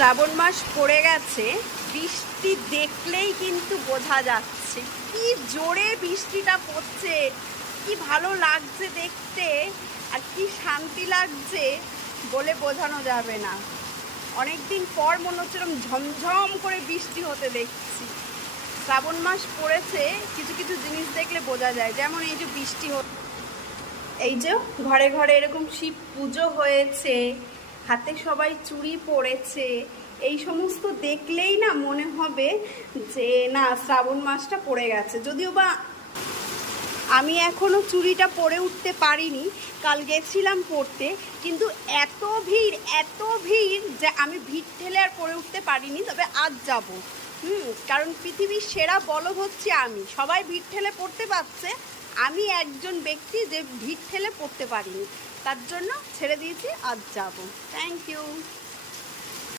শ্রাবণ মাস পড়ে গেছে, বৃষ্টি দেখলেই কিন্তু বোঝা যাচ্ছে কি জোরে বৃষ্টিটা পড়ছে, কি ভালো লাগছে দেখতে আর কি শান্তি লাগছে বলে বোঝানো যাবে না। অনেকদিন পর মনে হচ্ছে এরকম ঝমঝম করে বৃষ্টি হতে দেখছি। শ্রাবণ মাস পড়েছে, কিছু কিছু জিনিস দেখলে বোঝা যায়, যেমন এই যে বৃষ্টি এই যে ঘরে ঘরে এরকম শিব পুজো হয়েছে, হাতে সবাই চুড়ি পরেছে, এই সমস্ত দেখলেই না মনে হবে যে না শ্রাবণ মাসটা পড়ে গেছে। যদিও বা আমি এখনও চুড়িটা পরে উঠতে পারিনি, কাল গেছিলাম পড়তে, কিন্তু এত ভিড় যে আমি ভিড় ঠেলে আর পরে উঠতে পারিনি। তবে আজ যাব, কারণ পৃথিবীর সেরা বলদ হচ্ছে আমি। সবাই ভিড় ঠেলে পড়তে পারছে, আমি একজন ব্যক্তি যে ভিড় ঠেলে পড়তে পারিনি, তার জন্য ছেড়ে দিয়েছি, আজ যাব। Thank you.